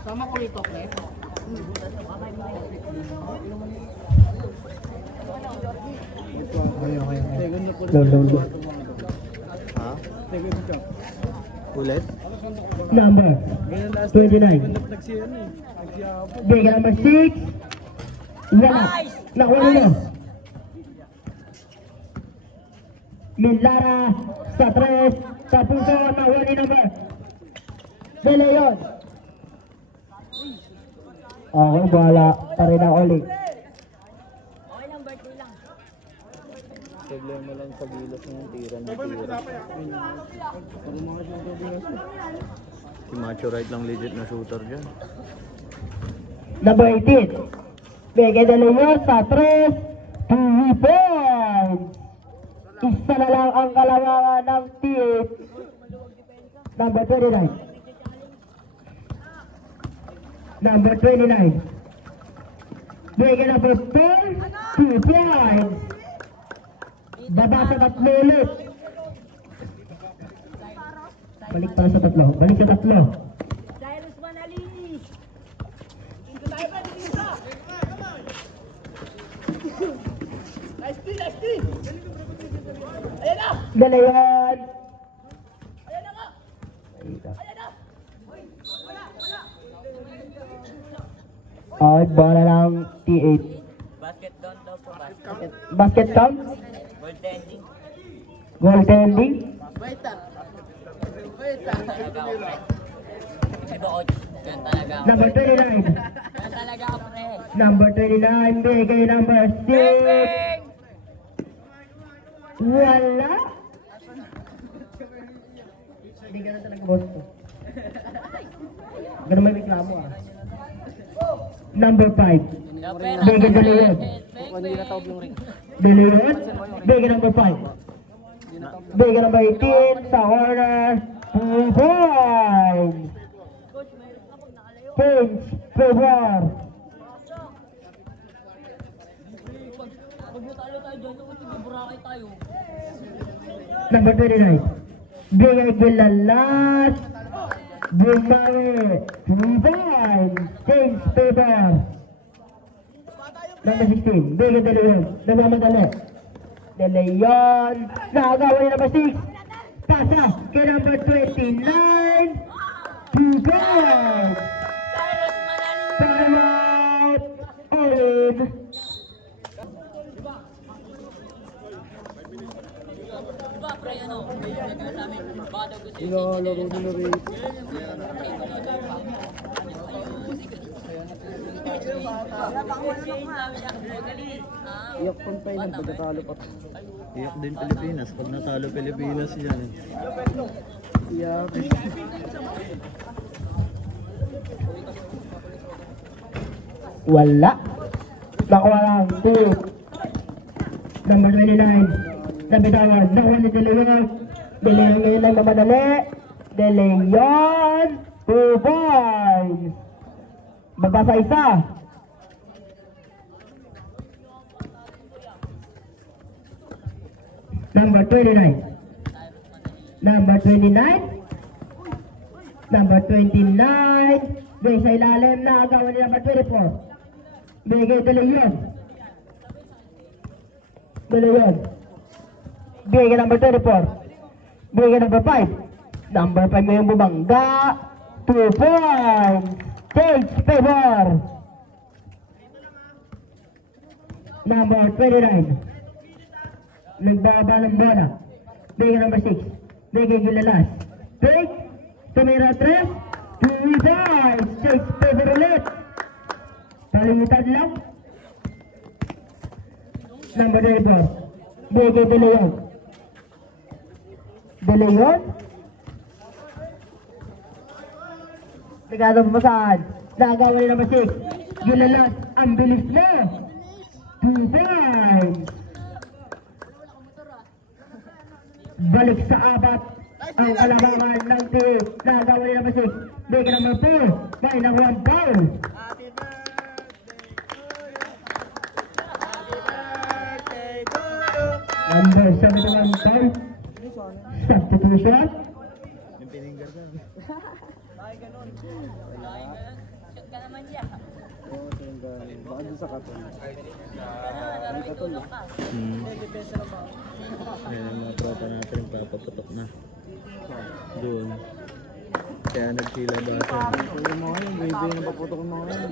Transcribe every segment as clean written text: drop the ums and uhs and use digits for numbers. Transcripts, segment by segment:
Sama ko rito, pre. Low. Ha? Ulit? Number 29. Bigay number 6. Wala. Nakuha nyo. Milara sa 3. Sa puso. Nakuha ni number. De Leon. Okay, bahala pa rin ako ulit. Problema lang sa gilas ng tira. Si Macho Right lang legit na shooter dyan. Number 18. Bigay De Leon sa 3. 2 points. Isa na lang ang kalamangan ng team. Number 29. Number 29. Bigay number 4. 2 points. Baba sa 3 ulit. Balik pala sa 3. Balik sa 3. Cyrus Manali. Nice tea. Ayan na. De Leon. Ayan na nga. Okay, bola lang T8. Basket down daw po. Basket. Basket count. Goaltending. Goaltending. Talaga ako, pre. Iba ko. Yan talaga ako. Number 29. Yan talaga ako, pre. Number 29. Bigay number 6. Wala. Hindi ka na talaga boss ko. Ganun may reklamo ah. Number 5. Bigay De Leon. De Leon. Bigay number 5. Bigay number 18 sa corner. 2 points. Pinch. Favor. Pag natalo tayo dyan, burakay tayo. Number 29. Bigay Gilalas. Bumari. 3 points. Change favor. Number 16. Bigay De Leon. Namamadali. De Leon. Nakagawa niya number 6. Pasa kay number 29. 2 points. Cyrus Manali. Time out. Olive. Diba, pre, ano? Nagkakaroon sa amin. Baka daw gusto yung Laro nila rin. Iyak pang final. Pagkatalo pa. Iyak din Pilipinas. Pag natalo Pilipinas yan. Iyak. Wala. Nakuha lang. 2. Number 29. Nabitawan. Nakuha ni De Leon. De Leon ngayon lang mamadali. De Leon. 2 points. Baba sa isa. Number 29. Number 29. Number 29. Bigay sa ilalim na agawan ni number 24. Bigay De Leon. De Leon. Bigay number 24. Bigay number 5. Number 5 mo yung bumangga. 2 points. Change favor. Number 29. Nagbaba ng bola. Bigay number 6. Bigay Gilalas. Break. Tumira 3. 2 points. Change favor ulit. Palimutan lang. Number 34. Bigay De Leon. De Leon. Ligado pa saan? Nagawa ni number 6. Gilalas. Ang bilis na. 2 points. Balik sa apat. Ang kalamangan ng team. Nagawa ni number 6. Bigay number 4. May nang 1 foul. Happy birthday to Number 71 foul. Substitution. Yung pininggan ka. Shoot ka naman siya. Oo, tingnan. Baka doon sa katon. Laro tulong ka. Ayan ang mga tropa natin, papaputok na. Doon. Kaya nagsila ba ito? Yung mga yun, baby, napaputok ng mga yun.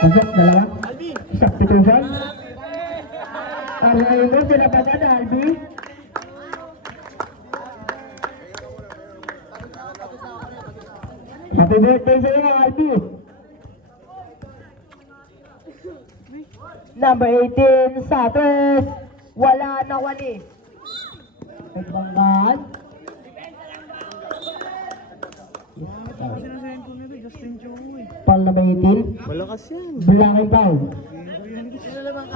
Pasok, dalawa. Substitution. Aray mo, pinapagana, Albi. Happy birthday sa iyo, Albi. Number 18, Satres. Wala na wali. Nagbanggaan. Foul number 18. Malakas yan. Black and foul.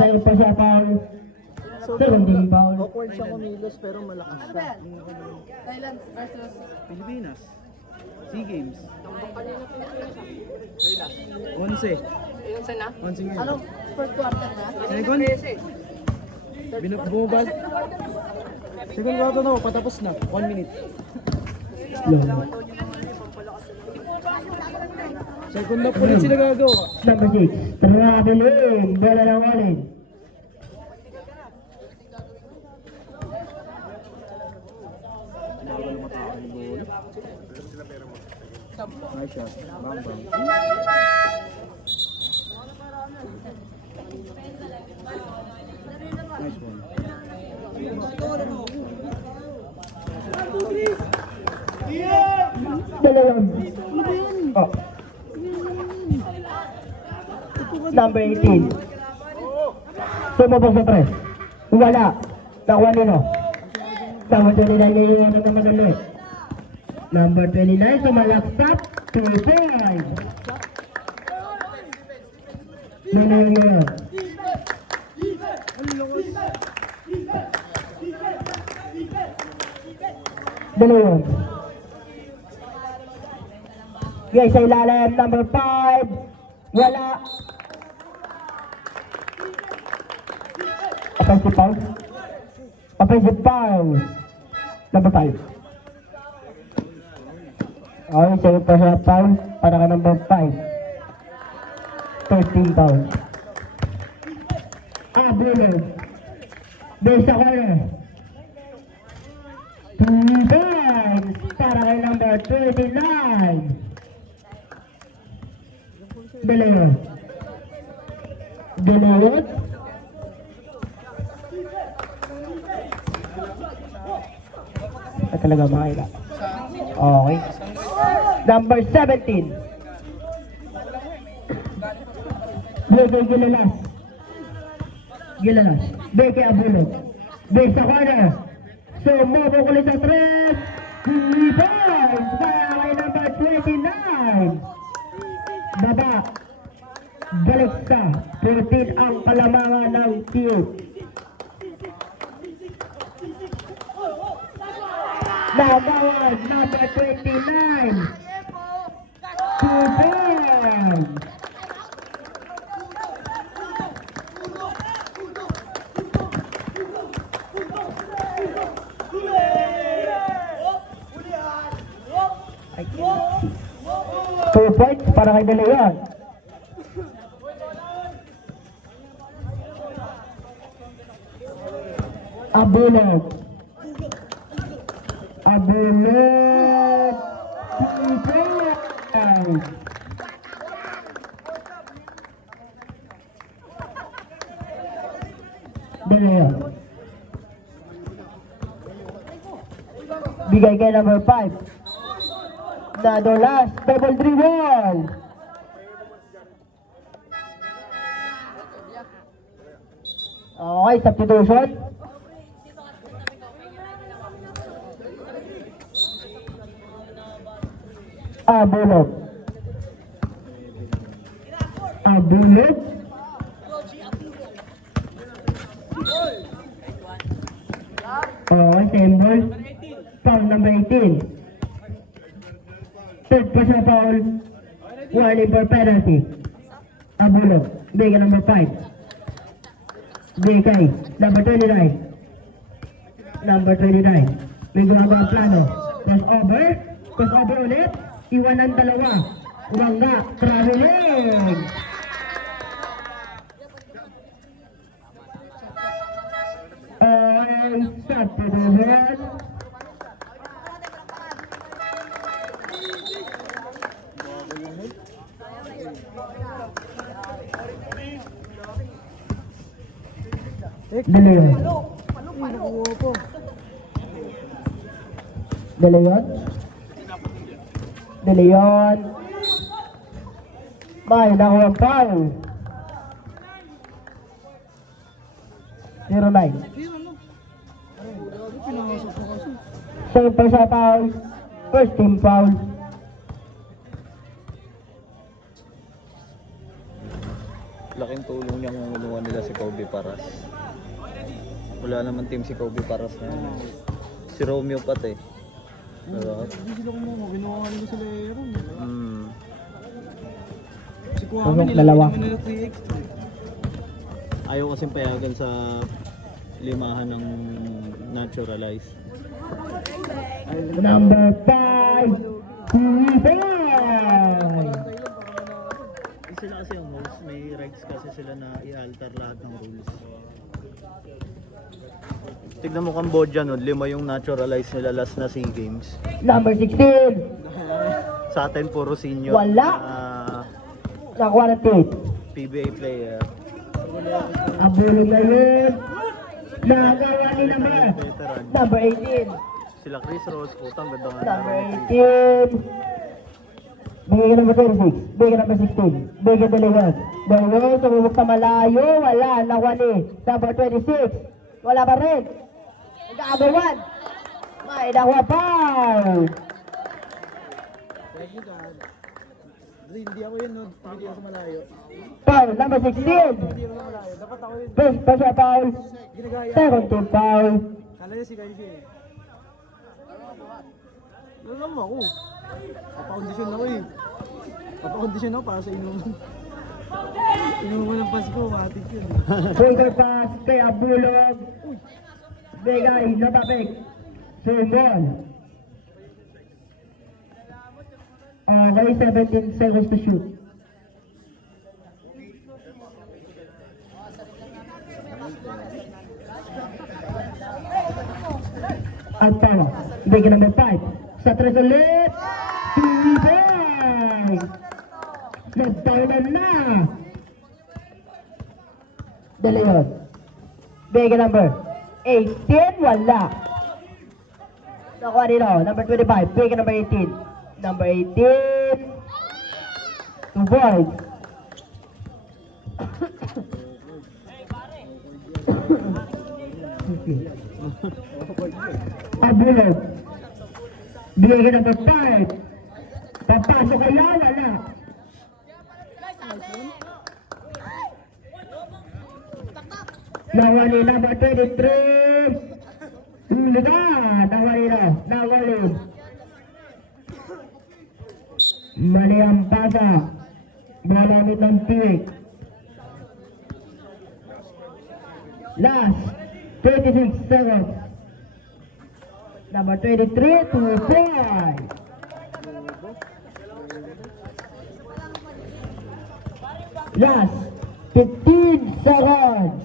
Sa'yo pa siya foul. Second team foul. Awkward siya kumilos pero malakas siya. Thailand versus Pilipinas. SEA Games. 11. 11 na? 11 ngayon. Ano? First quarter na? Second? Bumabal. Second quarter na, patapos na. 1 minute. Long. Second na ulit sila gagawa. Number 6. Traveling. Bola ng wallet. Nice shot. Bang bang. Nice one. Dalawang. Oh. Number 18. Sumubok sa press. Wala. Nakuha nino. Number 29 ngayon na madali. Number 29 sumalaksak. 2 points. Manalo. Dalawang. Guys, sa ilalim, number 5. Wala. Offensive foul. Offensive foul. Number 5. Okay, sa'yo pa sa foul. Para ka number 5. 13 foul. Bulog. Base sa corner. 2 points. Para kay number 29. Dalawa. Dalawat. At talaga makakita. Okay. Number 17. Beke Gilalas. Gilalas. Beke Abulog. Beke sa corner. Sumubok ulit sa 3. 3 points. Para kay number 29. Baba. Balik sa 14 ang kalamangan ng Cube. Nabawad, number 29. 2 points. Ay, 2 points para kay De Leon. Abulog. Abulog. 2 points. De Leon. Bigay kay number 5. Nadolas. Double dribble. Okay, substitution. Abulog. Abulog. Okay, same ball. Foul number 18. Third personal foul. Warning for penalty. Abulog. Bigay number 5. Bigay number 29. Number 29. May gumagawa ang plano. Crossover. Crossover ulit. Iwan ng dalawa. Umangga. Traveling. Shot to the head. Dalayon. Dalayon. Dalayon. May nakuha ang foul. 09. Second personal foul. First team foul. Laking tulong niyang kinuha nila si Kobe Paras. Wala naman team si Kobe Paras na yun. Si Romeo pati. Diba? Hindi sila kumuha. Ginawa nga nila sila Aaron. Si Kuwame Pasok nila. dalawa. Naman nila 3x. Ayaw kasing payagan sa limahan ng naturalize. Number 5. Tibay. Sila kasi ang host, may rights kasi sila na i-alter lahat ng rules. Tignan mo Cambodia nun, 5 yung naturalize nila last na SEA Games. Number 16. Sa atin puro senior. Wala. Nakuha ng tape. PBA player. Abulong na yun. Nagawa ni Veteran. number 18. Sila Chris Rose, putang ganda nga. Number 18. Bigay ka number 26. Bigay ka number 16. Bigay ka dalawan. Dalawan, sumubok sa malayo. Wala. Nakuha ni number 26. Wala pa rin. Nag-aagawan. May nakuha foul. Thank you God. Hindi ako yun, no? Hindi ako sa malayo. Foul, number 16. Hindi ako sa malayo. Dapat ako yun. First personal foul. Ginagaya. Second team foul. Kala niya si Kaisi eh. Alam mo ako. Papakondisyon ako eh. Papakondisyon ako para sa inuman. Inuman ng Pasko, matik yun. Shoulder pass kay Abulog. Bigay, natapik. Sumbol. Okay, 17 seconds to shoot. Alparo, bigay number 5. Sa 3 ulit. Tibay. Nagtaunan na. Dalayon. Bigay number 18. Wala. Nakuha nito. Number 25. Bigay number 18. Number 18. 2 points. Abulog. Bigay number 5. Papasok kaya wala. Nawali number 23. Huluga. Nawali na. Nawali. Mali ang pasa. Malamit ng tiwik. Last 26 seconds. Number 23 to 5. Last 15 seconds.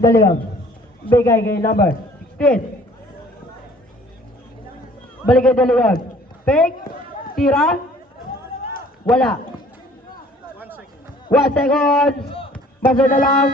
Dalawang. Bigay kay number 16. Balik kay dalawang. Fake. Tira. Wala. 1 second. Buzzer na lang.